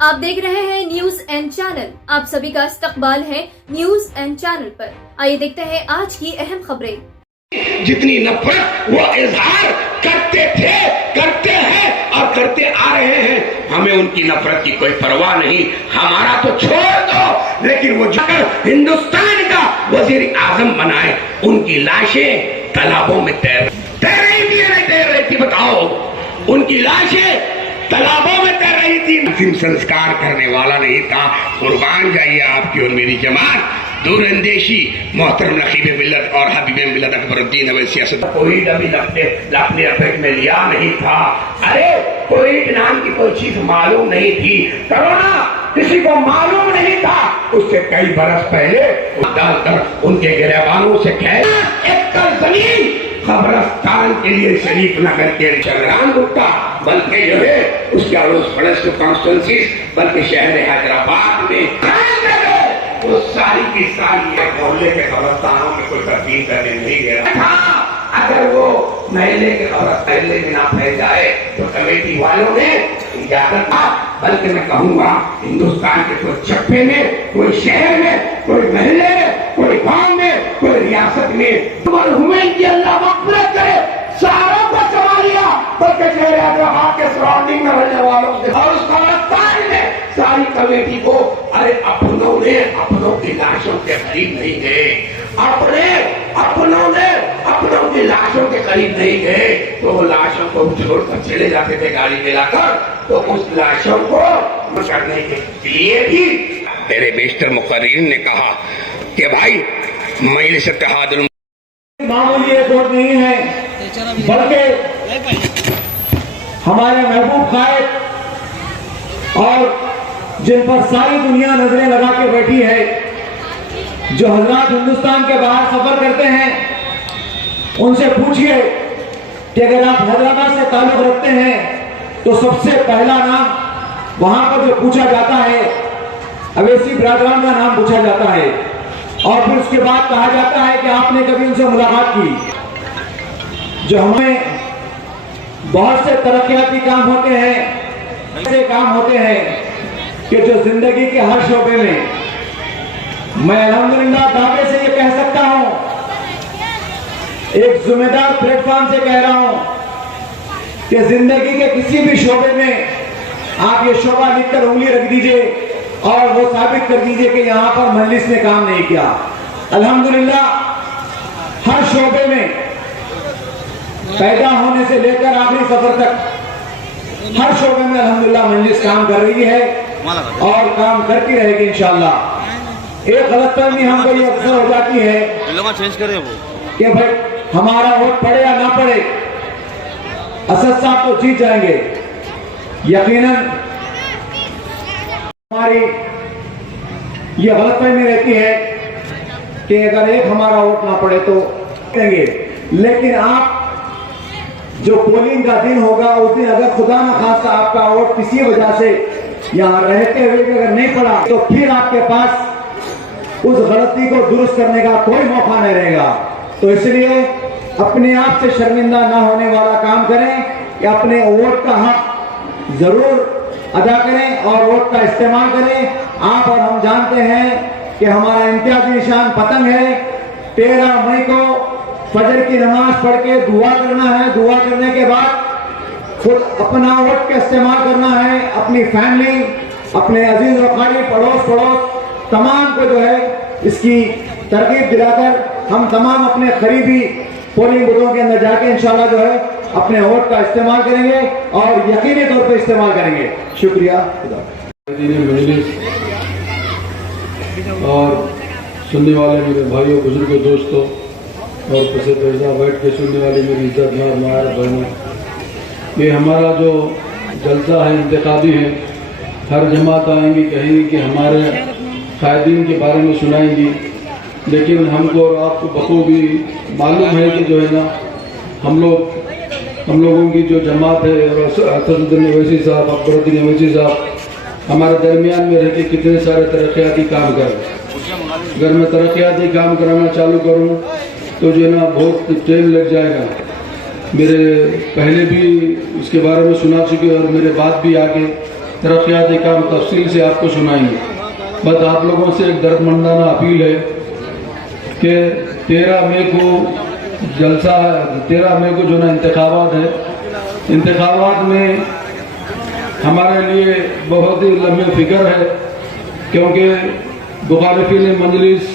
آپ دیکھ رہے ہیں نیوز این چینل. آپ سبھی کا استقبال ہے نیوز این چینل پر. آئیے دیکھتے ہیں آج کی اہم خبریں. جتنی نفرت وہ اظہار کرتے تھے، کرتے ہیں اور کرتے آ رہے ہیں، ہمیں ان کی نفرت کی کوئی پرواہ نہیں. ہمارا تو چھوڑ دو، لیکن وہ جب ہندوستان کا وزیر اعظم بنائے، ان کی لاشیں تالابوں میں تیر رہی تھی یا نہیں تیر رہی تھی؟ بتاؤ. ان کی لاشیں تالابوں میں تیر رہی تھی. انتم سنسکار کرنے والا نہیں تھا. قربان جائیے آپ کی اور میری جماعت. دور اندیشی محترم نقیب ملت اور حبیب ملت اکبر الدین اویسی سیاست کووڈ ابھی اپنے افیکٹ میں لیا نہیں تھا. ارے کووڈ نام کی کوئی چیز معلوم نہیں تھی. کرونا کسی کو معلوم نہیں تھا. اس سے کئی برس پہلے ڈال کر ان کے گریبانوں سے ایک زمین قبرستان کے لیے شریف نہ کر کے چندران گپتا، بلکہ جو ہے اس کے اڑوس پڑوس کے کانسٹیٹوئنسیز، بلکہ شہر حیدرآباد میں وہ ساری کی ساری محلے کے قبرستانوں میں کوئی تبدیل کرنے نہیں گیا تھا. اگر وہ محلے کے قبرستان میں نہ پھیل جائے تو کمیٹی والوں نے اجازت تھا. بلکہ میں کہوں گا ہندوستان کے کوئی چپے میں، کوئی شہر میں، کوئی محلے میں، کوئی گاؤں میں، کوئی ریاست میں مرحومین کی اللہ مغفرت کرے ساروں کو سنبھالیا، بلکہ شہر حیدرآباد کے سراؤنڈنگ میں رہنے والوں سے اور اس قبرستان میں ساری کمیٹی کو ارے اپنوں نے اپنوں کی لاشوں کے قریب نہیں گئے. اپنوں نے اپنوں کی لاشوں کے قریب نہیں گئے تو وہ لاشوں کو چھوڑ کر چلے جاتے تھے گاڑی میں لا کر. تو اس لاشوں کو کرنے کے لیے بھی میرے بیشتر مقررین نے کہا کہ بھائی مجلس اتحاد معمولی ایک ووٹ نہیں ہے، بلکہ ہمارے محبوب قائد اور جن پر ساری دنیا نظریں لگا کے بیٹھی ہے، جو حضرات ہندوستان کے باہر سفر کرتے ہیں، ان سے پوچھئے کہ اگر آپ حیدرآباد سے تعلق رکھتے ہیں تو سب سے پہلا نام وہاں پر جو پوچھا جاتا ہے اویسی برادران کا نام پوچھا جاتا ہے، اور پھر اس کے بعد کہا جاتا ہے کہ آپ نے کبھی ان سے ملاقات کی. جو ہمیں بہت سے ترقیاتی کام ہوتے ہیں، ایسے کام ہوتے ہیں کہ جو زندگی کے ہر شعبے میں الحمدللہ دعوے سے یہ کہہ سکتا ہوں، ایک ذمہ دار پلیٹ فارم سے کہہ رہا ہوں کہ زندگی کے کسی بھی شعبے میں آپ یہ شعبہ لکھ کر انگلی رکھ دیجئے اور وہ ثابت کر دیجئے کہ یہاں پر مجلس نے کام نہیں کیا. الحمدللہ ہر شعبے میں پیدا ہونے سے لے کر آخری سفر تک ہر شعبے میں الحمدللہ مجلس کام کر رہی ہے اور کام کرتی رہے گی انشاءاللہ. ایک غلط فہمی ہم کو یہ اکثر ہو جاتی ہے کہ بھائی ہمارا ووٹ پڑے یا نہ پڑے اسد صاحب تو جیت جائیں گے. یقیناً ہماری یہ غلط فہمی رہتی ہے کہ اگر ایک ہمارا ووٹ نہ پڑے تو دیں گے، لیکن آپ جو پولنگ کا دن ہوگا اس دن اگر خدا نہ خواستہ آپ کا ووٹ کسی وجہ سے یہاں رہتے ہوئے بھی اگر نہیں پڑا تو پھر آپ کے پاس اس غلطی کو درست کرنے کا کوئی موقع نہیں رہے گا. تو اس لیے اپنے آپ سے شرمندہ نہ ہونے والا کام کریں کہ اپنے ووٹ کا حق ضرور ادا کریں اور ووٹ کا استعمال کریں. آپ اور ہم جانتے ہیں کہ ہمارا امتیازی نشان پتنگ ہے. 13 مئی کو فجر کی نماز پڑھ کے دعا کرنا ہے. دعا کرنے کے بعد خود اپنا ووٹ کا استعمال کرنا ہے. اپنی فیملی، اپنے عزیز و قریب، پڑوس تمام کو جو ہے اس کی ترغیب دلا کر ہم تمام اپنے قریبی پولنگ بوتھوں کے اندر جا کے انشاءاللہ جو ہے اپنے ووٹ کا استعمال کریں گے اور یقینی طور پہ استعمال کریں گے. شکریہ. اور سننے والے میرے بھائیوں، بزرگوں، دوستوں اور پسے پردہ بیٹھ کے سننے والی میری عزت مار مائر بہنوں، یہ ہمارا جو جلسہ ہے انتخابی ہے. ہر جماعت آئیں گی، کہیں گی کہ ہمارے قائدین کے بارے میں سنائیں گی، لیکن ہم کو اور آپ کو بخوبی معلوم ہے کہ جو ہے نا ہم لوگوں کی جو جماعت ہے اور اسد الدین اویسی صاحب، اکبر الدین اویسی صاحب ہمارے درمیان میں رہ کے کتنے سارے ترقیاتی کام کر رہے ہیں. اگر میں ترقیاتی کام کرانا چالو کروں تو جو ہے نا بہت ٹائم لگ جائے گا. میرے پہلے بھی اس کے بارے میں سنا چکے اور میرے بعد بھی آگے ترقیاتی کام تفصیل سے آپ کو سنائیں گے. بس آپ لوگوں سے ایک دردمندانہ اپیل ہے کہ 13 مئی کو جلسہ ہے, 13 مئی کو جو نا انتخابات ہے. انتخابات میں ہمارے لیے بہت ہی لمبی فکر ہے, کیونکہ مخالفین مجلس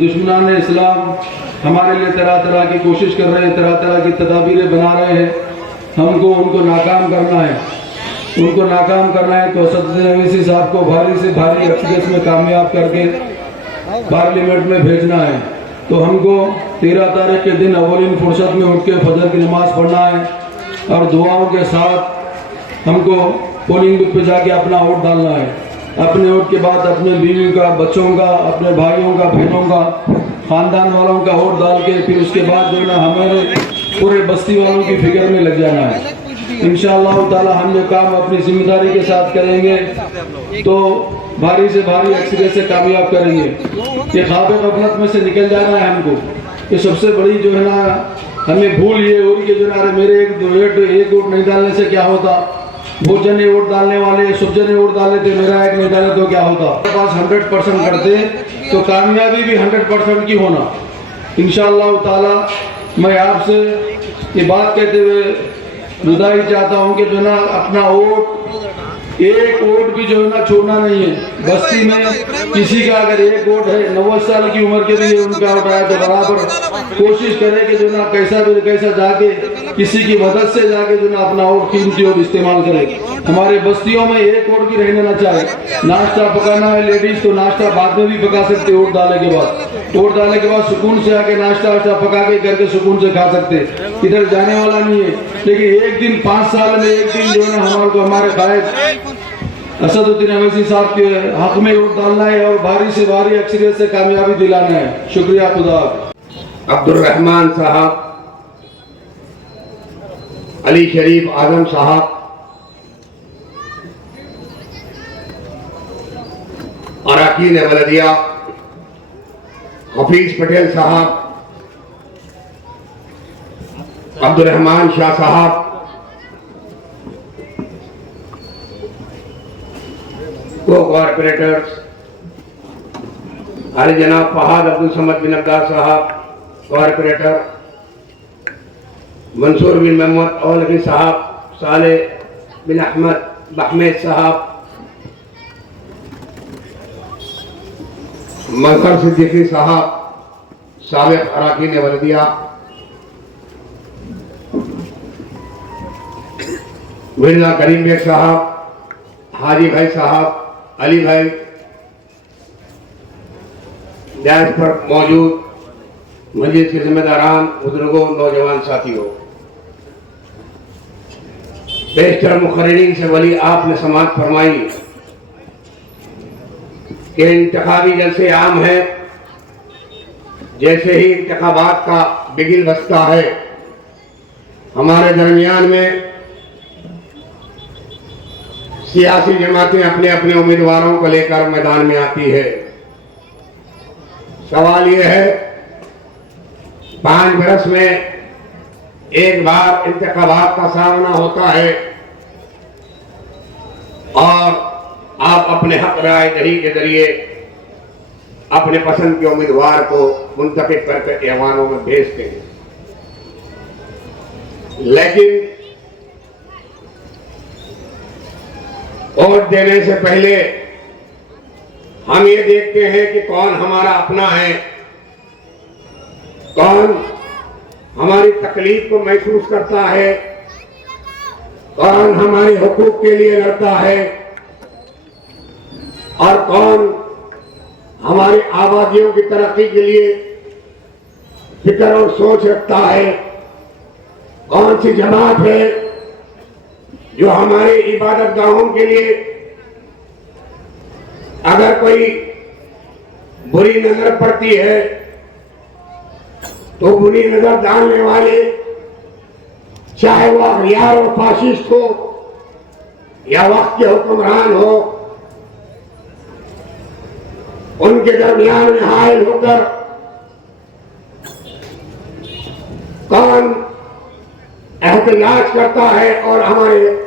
دشمنان اسلام ہمارے لیے طرح طرح کی کوشش کر رہے ہیں, طرح طرح کی تدابیریں بنا رہے ہیں. ہم کو ان کو ناکام کرنا ہے. ان کو ناکام کرنا ہے تو اسدالدین اویسی صاحب کو بھاری سے بھاری اکثریت میں کامیاب کر کے پارلیمنٹ میں بھیجنا ہے. تو ہم کو 13 تاریخ کے دن اولین فرصت میں اٹھ کے فجر کی نماز پڑھنا ہے اور دعاؤں کے ساتھ ہم کو پولنگ بوتھ پہ جا کے اپنا ووٹ ڈالنا ہے. اپنے ووٹ کے بعد اپنے بیوی کا, بچوں کا, اپنے بھائیوں کا, بہنوں کا, خاندان والوں کا ووٹ ڈال کے پھر اس کے بعد جو ہے نا ہمارے پورے بستی والوں کی فکر میں لگ جانا ہے. انشاءاللہ تعالی ہم جو کام اپنی ذمہ داری کے ساتھ کریں گے تو بھاری سے بھاری اکثریت سے کامیاب کریں گے. یہ خواب غفلت میں سے نکل جانا ہے ہم کو. یہ سب سے بڑی جو ہے نا ہمیں بھول یہ ہو رہی کہ جو نا میرے ایک ووٹ نہیں ڈالنے سے کیا ہوتا, بہت جنے ووٹ ڈالنے والے, سب جنے ووٹ ڈالے تھے, میرا ایک نہیں ڈالے تو کیا ہوتا. پاس 100% کرتے تو کامیابی بھی 100% کی ہونا. انشاءاللہ تعالی میں آپ سے یہ بات کہتے ہوئے بدائی چاہتا ہوں کہ جو نا اپنا ووٹ, ایک ووٹ بھی جو ہے نا چھوڑنا نہیں ہے. بستی میں کسی کا اگر ایک ووٹ ہے, 90 سال کی عمر کے لیے ان کا ووٹ آیا تو برابر کوشش کرے کہ جو نا کیسا جا کے کسی کی مدد سے جا کے جو نا اپنا ووٹ قیمتی ووٹ استعمال کرے. ہمارے بستیوں میں ایک ووٹ بھی رہنے نہ چاہے. ناشتہ پکانا ہے لیڈیز تو ناشتہ بعد میں بھی پکا سکتے ووٹ ڈالنے کے بعد. ووٹ ڈالنے کے بعد سکون سے آ کے ناشتہ پکا کے کر کے سکون سے کھا سکتے. ادھر جانے والا نہیں ہے. لیکن ایک دن 5 سال میں ایک دن جو ہے نا ہمارے قائد اسدالدین اویسی صاحب کے حق میں ووٹ ڈالنا ہے اور بھاری سے بھاری اکثریت سے کامیابی دلانا ہے. شکریہ. خدا. عبد الرحمان صاحب, علی شریف اعظم صاحب, اراکین بلدیہ حفیظ پٹیل صاحب, عبد الرحمان شاہ صاحب, کو کارپوریٹرز علی جناب فہد عبدالصمد بن عبدال صاحب کارپوریٹر, منصور بن محمد اولگی صاحب, صالح بن احمد بحمید صاحب, منصر صدیقی صاحب سابق اراکین بلدیہ, مرزا کریم بیگ صاحب, حاجی بھائی صاحب, علی بھائی, ڈائس پر موجود مجلس کے ذمہ داران, بزرگوں, نوجوان ساتھیوں, بیشتر مقررین سے ولی آپ نے سماعت فرمائی کہ انتخابی جلسے عام ہیں. جیسے ہی انتخابات کا بگل بجتا ہے ہمارے درمیان میں سیاسی جماعتیں اپنے اپنے امیدواروں کو لے کر میدان میں آتی ہے. سوال یہ ہے 5 برس میں ایک بار انتخابات کا سامنا ہوتا ہے اور آپ اپنے حق رائے دہی کے ذریعے اپنے پسند کے امیدوار کو منتخب کر کے ایوانوں میں بھیجتے ہیں. لیکن ووٹ دینے سے پہلے ہم یہ دیکھتے ہیں کہ کون ہمارا اپنا ہے, کون ہماری تکلیف کو محسوس کرتا ہے, کون ہمارے حقوق کے لیے لڑتا ہے اور کون ہماری آبادیوں کی ترقی کے لیے فکر اور سوچ رکھتا ہے, کون سی جماعت ہے جو ہماری عبادت گاہوں کے لیے اگر کوئی بری نظر پڑتی ہے تو بری نظر ڈالنے والے چاہے وہ اغیار و فاشسٹ ہو یا وقت کے حکمران ہو ان کے درمیان میں حائل ہو کر کون احتجاج کرتا ہے اور ہمارے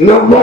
90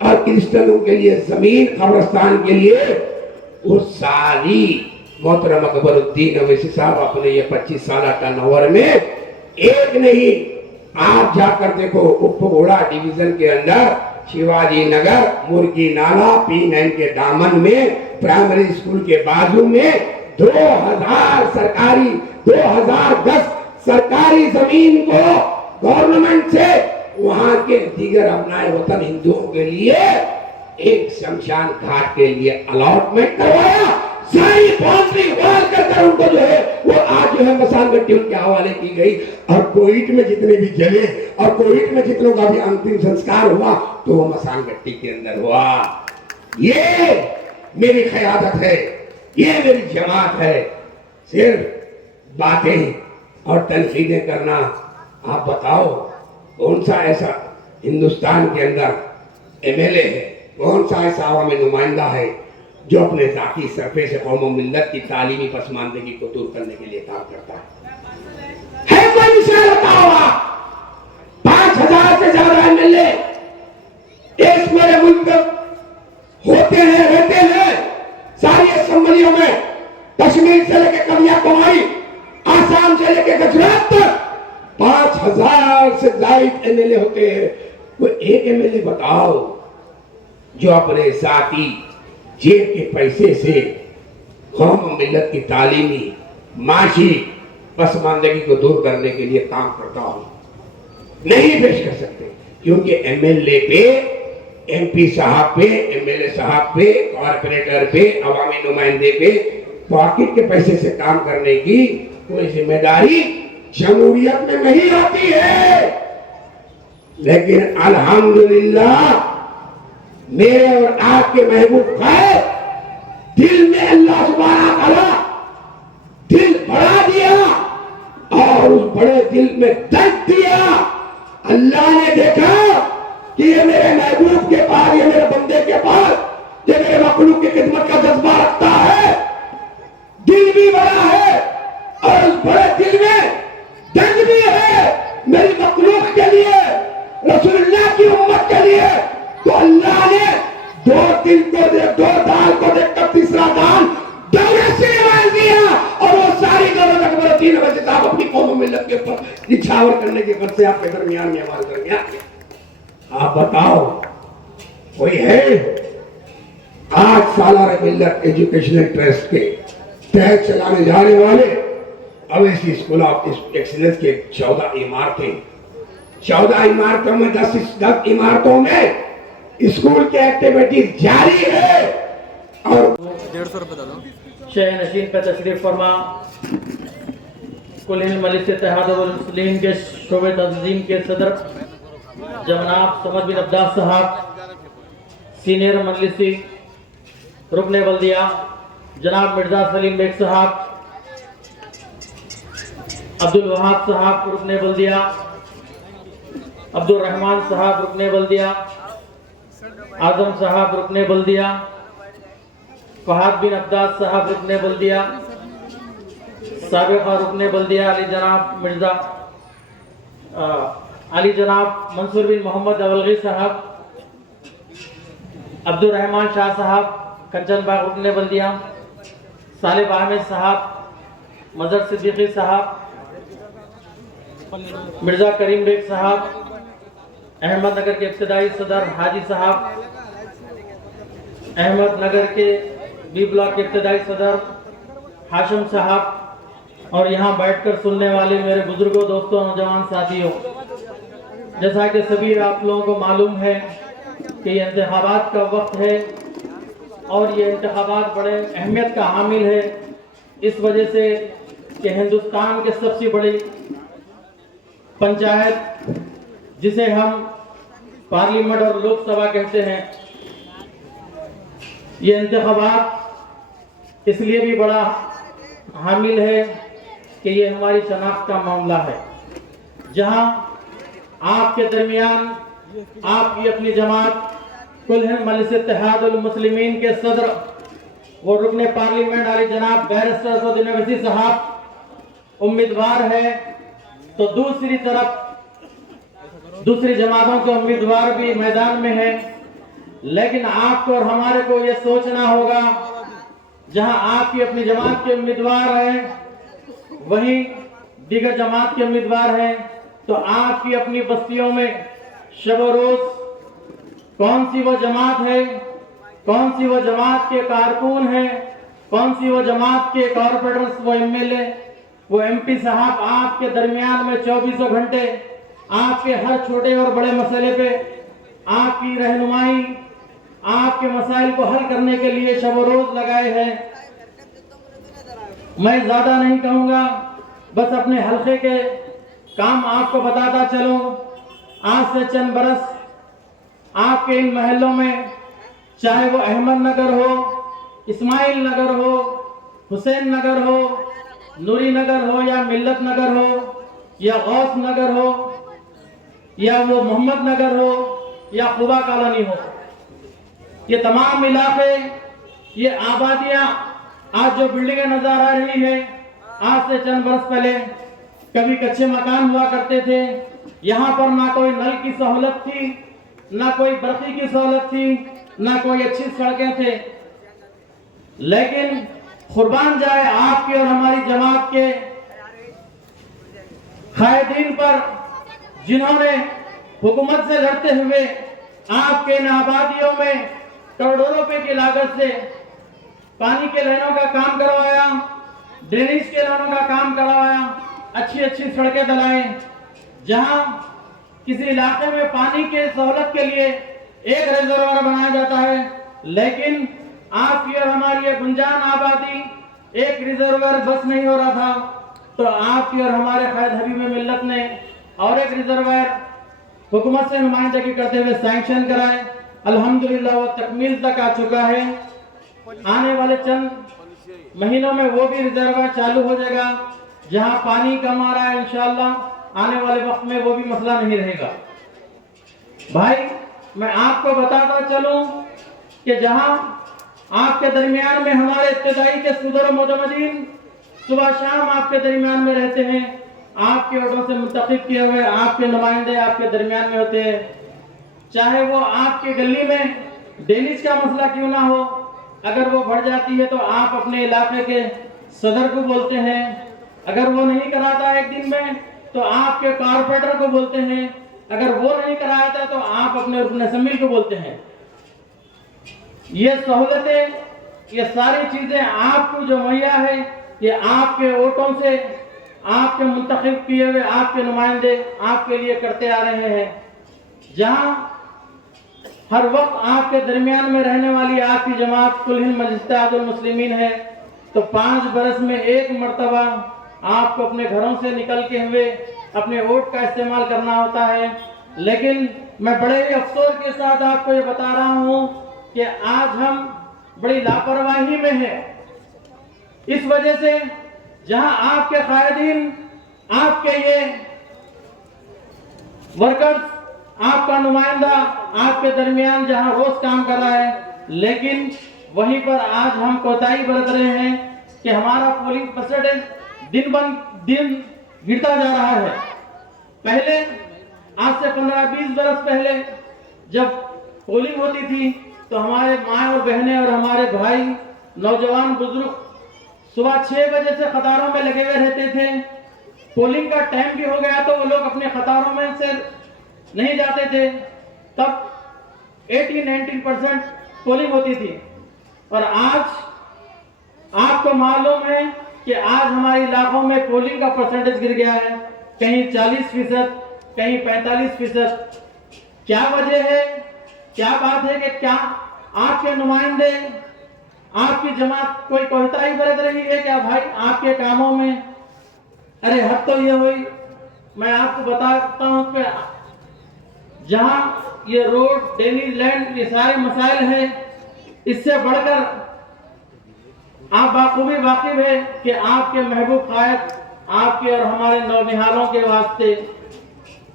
اور کرسچنوں کے لیے زمین قبرستان کے لیے وہ ساری محترم اکبر الدین اویسی صاحب اپنے یہ 25 سالہ ٹرنوور میں ایک نہیں، آپ جا کر دیکھو اپگوڑا ڈویژن کے اندر شیواجی نگر مرگی نالا P9 کے دامن میں پرائمری اسکول کے بازو میں 2000 گز سرکاری زمین کو گورنمنٹ سے وہاں کے دیگر ابنائے وطن ہندوؤں کے لیے ایک شمشان گھاٹ کے لیے الاٹمنٹ کروایا، ساری باؤنڈری وال کر ان کو جو ہے وہ آج جو ہے مسان گٹی ان کے حوالے کی گئی، اور کوئٹ میں جتنے بھی جلے اور کوئٹ میں جتنوں کا بھی انتم سنسکار ہوا تو وہ مسان گٹی کے اندر ہوا۔ یہ میری قیادت ہے، یہ میری جماعت ہے۔ صرف باتیں اور تنقیدیں کرنا، آپ بتاؤ کون سا ایسا ہندوستان کے اندر MLA ہے، کون سا ایسا عوامی نمائندہ ہے جو اپنے ذاتی صرفے سے قوم و ملت کی تعلیمی پسماندگی کو دور کرنے کے لیے کام کرتا ہے کوئی مثال بتاؤ آپ؟ 5000 سے زیادہ MLA اس میرے ملک میں ہوتے ہیں، رہتے ہیں، ساری اسمبلیوں میں، کشمیر سے لے کے کنیا کماری، آسام سے لے کے گجرات تک 5000 سے زائد MLA ہوتے ہیں۔ کوئی ایک MLA بتاؤ جو اپنے ذاتی جیب کے پیسے سے قوم و ملت کی تعلیمی معاشی پسماندگی کو دور کرنے کے لیے کام کرتا ہوں، نہیں پیش کر سکتے، کیونکہ MLA پہ، MP صاحب پہ، MLA صاحب پہ، کارپوریٹر پہ، عوامی نمائندے پہ پاکٹ کے پیسے سے کام کرنے کی کوئی ذمہ داری جمہوریت میں نہیں ہوتی ہے۔ لیکن الحمدللہ میرے اور آپ کے محبوب خیر دل میں اللہ سبحانہ تعالیٰ دل بڑھا دیا، اور اس بڑے دل میں درد دیا۔ اللہ نے دیکھا کہ یہ میرے محبوب کے پاس، یہ میرے بندے کے پاس، یہ میرے مخلوق کی خدمت کا جذبہ رکھتا ہے، دل بھی بڑا ہے، اور اس بڑے دل میں درد بھی ہے میری مخلوق کے لیے، رسول اللہ کی امت کے لیے۔ تو اللہ نے دو دل کو دیکھ، دو دال کو دیکھ کر تیسرا دال دولت سے نواز دیا، اور وہ ساری دولت اکبر الدین اویسی صاحب اپنی قوم و ملت کے اوپر نچھاور کرنے کے بعد سے آپ کے درمیان میں، ہمارے درمیان میں۔ آپ بتاؤ کوئی ہے؟ 8 سالہ ملت ایجوکیشنل ٹرسٹ کے تحت چلانے جانے والے اویسی اسکول آف ایکسیلنس کے 14 عمارتیں، 14 عمارتوں میں 10 عمارتوں میں اسکول کے ایکٹیویٹیز جاری ہے۔ اور 150 روپے ڈالو۔ شہ نشین پہ تشریف فرما کل ہند مجلس اتحاد المسلمین کے شعبہ تنظیم کے صدر جناب سمد بن عباس صاحب، سینئر مجلسی رکن بلدیہ جناب مرزا سلیم بیگ صاحب، عبد الوہاب صاحب رکن بلدیہ، عبد الرحمن صاحب رکن بلدیہ، اعظم صاحب رکن بلدیہ، فہد بن عباس صاحب رکن بلدیہ، سابقہ رکن بلدیہ علی جناب منصور بن محمد اولغی صاحب، عبد الرحمن شاہ صاحب کنچن باغ رکن بلدیہ، صالح احمد صاحب، مظہر صدیقی صاحب، مرزا کریم بیگ صاحب، احمد نگر کے ابتدائی صدر حاجی صاحب، احمد نگر کے بی بلاک کے ابتدائی صدر ہاشم صاحب، اور یہاں بیٹھ کر سننے والے میرے بزرگوں، دوستوں، نوجوان ساتھیوں، جیسا کہ سبھی آپ لوگوں کو معلوم ہے کہ یہ انتخابات کا وقت ہے، اور یہ انتخابات بڑے اہمیت کا حامل ہے، اس وجہ سے کہ ہندوستان کے سب سے بڑی پنچایت جسے ہم پارلیمنٹ اور لوک سبھا کہتے ہیں، یہ انتخابات اس لیے بھی بڑا حامل ہے کہ یہ ہماری شناخت کا معاملہ ہے، جہاں آپ کے درمیان آپ کی اپنی جماعت کل ہند مجلس اتحاد المسلمین کے صدر وہ رکن پارلیمنٹ علی جناب بیرسٹر اسد الدین اویسی صاحب امیدوار ہے، تو دوسری طرف دوسری جماعتوں کے امیدوار بھی میدان میں ہیں، لیکن آپ کو اور ہمارے کو یہ سوچنا ہوگا جہاں آپ کی اپنی جماعت کے امیدوار ہیں وہیں دیگر جماعت کے امیدوار ہیں، تو آپ کی اپنی بستیوں میں شب و روز کون سی وہ جماعت ہے، کون سی وہ جماعت کے کارکن ہیں، کون سی وہ جماعت کے کارپوریٹرز، وہ ایم ایل اے، وہ ایم پی صاحب آپ کے درمیان میں 24 گھنٹے آپ کے ہر چھوٹے اور بڑے مسئلے پہ آپ کی رہنمائی، آپ کے مسائل کو حل کرنے کے لیے شب و روز لگائے ہیں۔ میں زیادہ نہیں کہوں گا، بس اپنے حلقے کے کام آپ کو بتاتا چلوں۔ آج سے چند برس آپ کے ان محلوں میں، چاہے وہ احمد نگر ہو، اسماعیل نگر ہو، حسین نگر ہو، نوری نگر ہو، یا ملت نگر ہو، یا غوث نگر ہو، یا وہ محمد نگر ہو، یا قبا کالونی ہو، یہ تمام علاقے، یہ آبادیاں آج جو بلڈنگیں نظر آ رہی ہیں، آج سے چند برس پہلے کبھی کچے مکان ہوا کرتے تھے۔ یہاں پر نہ کوئی نل کی سہولت تھی، نہ کوئی برقی کی سہولت تھی، نہ کوئی اچھی سڑکیں تھے، لیکن قربان جائے آپ کی اور ہماری جماعت کے قائدین پر، جنہوں نے حکومت سے لڑتے ہوئے آپ کے ان آبادیوں میں کروڑوں روپے کی لاگت سے پانی کے لائنوں کا کام کروایا، ڈرینیج کے لائنوں کا کام کروایا، اچھی اچھی سڑکیں ڈلائیں۔ جہاں کسی علاقے میں پانی کے سہولت کے لیے ایک ریزروار بنایا جاتا ہے، لیکن آپ کی اور ہماری یہ گنجان آبادی ایک ریزروار بس نہیں ہو رہا تھا، تو آپ کی اور ہمارے قائد حبیب ملت نے اور ایک ریزروار حکومت سے نمائندگی کرتے ہوئے سینکشن کرائے۔ الحمدللہ وہ تکمیل تک آ چکا ہے۔ آنے والے چند مہینوں میں وہ بھی ریزروار چالو ہو جائے گا۔ جہاں پانی کم آ رہا ہے، انشاءاللہ آنے والے وقت میں وہ بھی مسئلہ نہیں رہے گا۔ بھائی، میں آپ کو بتاتا چلوں کہ جہاں آپ کے درمیان میں ہمارے ابتدائی کے صدر و متمدین صبح شام آپ کے درمیان میں رہتے ہیں، آپ کے آرڈر سے منتخب کیے ہوئے آپ کے نمائندے آپ کے درمیان میں ہوتے ہیں، چاہے وہ آپ کے گلی میں ڈینیج کا مسئلہ کیوں نہ ہو، اگر وہ بڑھ جاتی ہے تو آپ اپنے علاقے کے صدر کو بولتے ہیں، اگر وہ نہیں کراتا ایک دن میں تو آپ کے کارپوریٹر کو بولتے ہیں، اگر وہ نہیں کراتا تو آپ اپنے رکن اسمبلی کو بولتے ہیں۔ یہ سہولتیں، یہ ساری چیزیں آپ کو جو مہیا ہے، یہ آپ کے ووٹوں سے آپ کے منتخب کیے ہوئے آپ کے نمائندے آپ کے لیے کرتے آ رہے ہیں۔ جہاں ہر وقت آپ کے درمیان میں رہنے والی آپ کی جماعت کل ہند مجلس اتحاد المسلمین ہے، تو 5 برس میں ایک مرتبہ آپ کو اپنے گھروں سے نکل کے ہوئے اپنے ووٹ کا استعمال کرنا ہوتا ہے۔ لیکن میں بڑے ہی افسوس کے ساتھ آپ کو یہ بتا رہا ہوں کہ آج ہم بڑی لاپرواہی میں ہیں، اس وجہ سے جہاں آپ کے قائدین، آپ کے یہ ورکرز، آپ کا نمائندہ آپ کے درمیان جہاں روز کام کر رہا ہے، لیکن وہیں پر آج ہم کوتاہی برت رہے ہیں کہ ہمارا پولنگ پرسنٹیج دن بن دن گرتا جا رہا ہے۔ پہلے آج سے 15-20 برس پہلے جب پولنگ ہوتی تھی تو ہمارے ماں اور بہنیں اور ہمارے بھائی، نوجوان بزرگ صبح 6 بجے سے قطاروں میں لگے ہوئے رہتے تھے۔ پولنگ کا ٹائم بھی ہو گیا تو وہ لوگ اپنے قطاروں میں سے نہیں جاتے تھے، تب 80-90% پولنگ ہوتی تھی۔ اور آج آپ کو معلوم ہے کہ آج ہمارے علاقوں میں پولنگ کا پرسنٹیج گر گیا ہے، کہیں 40%، کہیں 45%۔ کیا وجہ ہے؟ کیا بات ہے کہ کیا آپ کے نمائندے، آپ کی جماعت کوئی کوتاہی برت رہی ہے کیا بھائی آپ کے کاموں میں؟ ارے حد تو یہ ہوئی۔ میں آپ کو بتاتا ہوں کہ جہاں یہ روڈ، ڈینیج لینڈ، یہ سارے مسائل ہیں، اس سے بڑھ کر آپ بخوبی واقف ہے کہ آپ کے محبوب قائد آپ کے اور ہمارے نونہالوں کے واسطے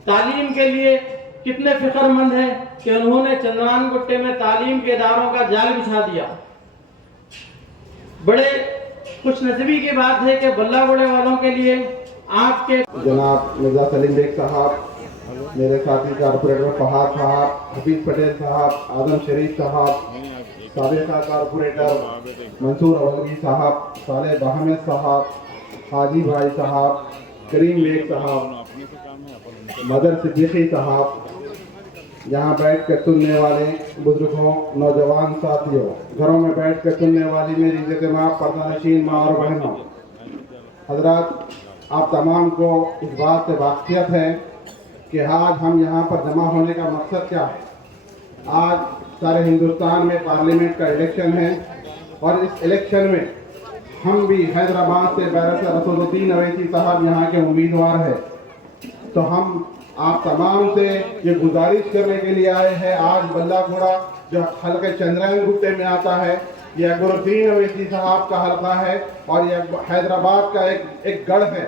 تعلیم کے لیے کتنے فکر مند ہیں کہ انہوں نے چندران گٹے میں تعلیم کے اداروں کا جال بچھا دیا۔ بڑے خوش نصیبی کی بات ہے کہ بلہ بڑے والوں کے لیے آپ کے جناب مرزا سلیم بیگ صاحب میرے ساتھی کارپوریٹر فہد صاحب، حفیظ پٹیل صاحب، اعظم شریف صاحب، سابقہ کارپوریٹر منصور اولگی صاحب، صالح بہمت صاحب، حاجی بھائی صاحب، کریم بیگ صاحب، مدر صدیقی صاحب، یہاں بیٹھ کر سننے والے بزرگوں، نوجوان ساتھیوں، گھروں میں بیٹھ کر سننے والی میری عزت ماں، پردہ نشین ماں اور بہنوں، حضرات، آپ تمام کو اس بات سے واقفیت ہے کہ آج ہم یہاں پر جمع ہونے کا مقصد کیا ہے۔ آج سارے ہندوستان میں پارلیمنٹ کا الیکشن ہے اور اس الیکشن میں ہم بھی حیدرآباد سے بیرسٹر اسد الدین اویسی صاحب یہاں کے امیدوار ہیں، تو ہم آپ تمام سے یہ گزارش کرنے کے لیے آئے ہیں۔ آج بلہ گھوڑا جو حلقہ چندرائن گٹے میں آتا ہے، یہ اکبر الدین اویسی صاحب کا حلقہ ہے اور یہ حیدرآباد کا ایک گڑھ ہے۔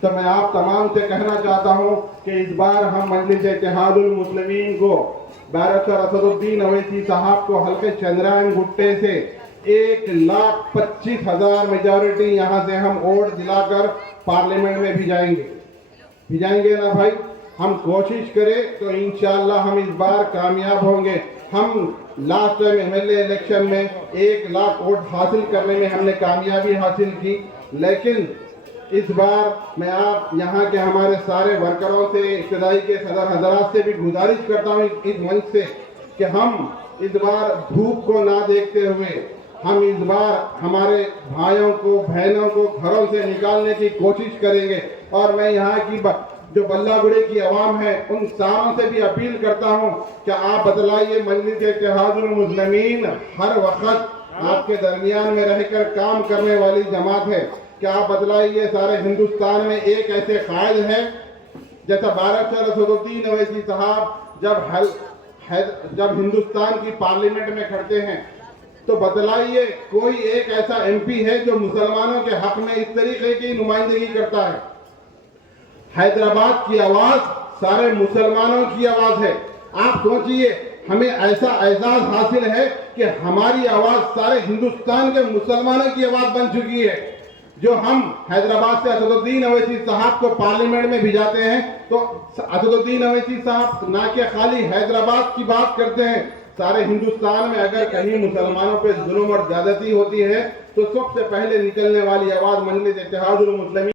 تو میں آپ تمام سے کہنا چاہتا ہوں کہ اس بار ہم مجلس اتحاد المسلمین کو بیرسٹر اسد الدین اویسی صاحب کو حلقہ چندرائن گٹے سے 1,25,000 میجورٹی یہاں سے ہم ووٹ دلا کر پارلیمنٹ میں بھیجائیں گے نا بھائی؟ ہم کوشش کریں تو انشاءاللہ ہم اس بار کامیاب ہوں گے۔ ہم لاسٹ ٹائم MLA الیکشن میں 1,00,000 ووٹ حاصل کرنے میں ہم نے کامیابی حاصل کی، لیکن اس بار میں آپ یہاں کے ہمارے سارے ورکروں سے، ابتدائی کے صدر حضرات سے بھی گزارش کرتا ہوں اس منچ سے کہ ہم اس بار دھوپ کو نہ دیکھتے ہوئے ہم اس بار ہمارے بھائیوں کو، بہنوں کو گھروں سے نکالنے کی کوشش کریں گے۔ اور میں یہاں کی جو بلہ گڑے کی عوام ہے ان ساروں سے بھی اپیل کرتا ہوں کہ آپ بتلائیے، مجلس اتحاد المسلمین ہر وقت آپ کے درمیان میں رہ کر کام کرنے والی جماعت ہے، کہ آپ بتلائیے سارے ہندوستان میں ایک ایسے قائد ہے جیسا بیرسٹر اسد الدین اویسی صاحب جب ہندوستان کی پارلیمنٹ میں کھڑتے ہیں تو بتلائیے کوئی ایک ایسا MP ہے جو مسلمانوں کے حق میں اس طریقے کی نمائندگی کرتا ہے۔ حیدرآباد کی آواز سارے مسلمانوں کی آواز ہے۔ آپ سوچئے، ہمیں ایسا اعزاز حاصل ہے کہ ہماری آواز سارے ہندوستان کے مسلمانوں کی آواز بن چکی ہے۔ جو ہم حیدرآباد سے اسد الدین اویسی صاحب کو پارلیمنٹ میں بھیجاتے ہیں تو اسد الدین اویسی صاحب نہ کہ خالی حیدرآباد کی بات کرتے ہیں، سارے ہندوستان میں اگر کہیں مسلمانوں پہ ظلم اور زیادتی ہوتی ہے تو سب سے پہلے نکلنے والی آواز مجلس اتحاد المسلمین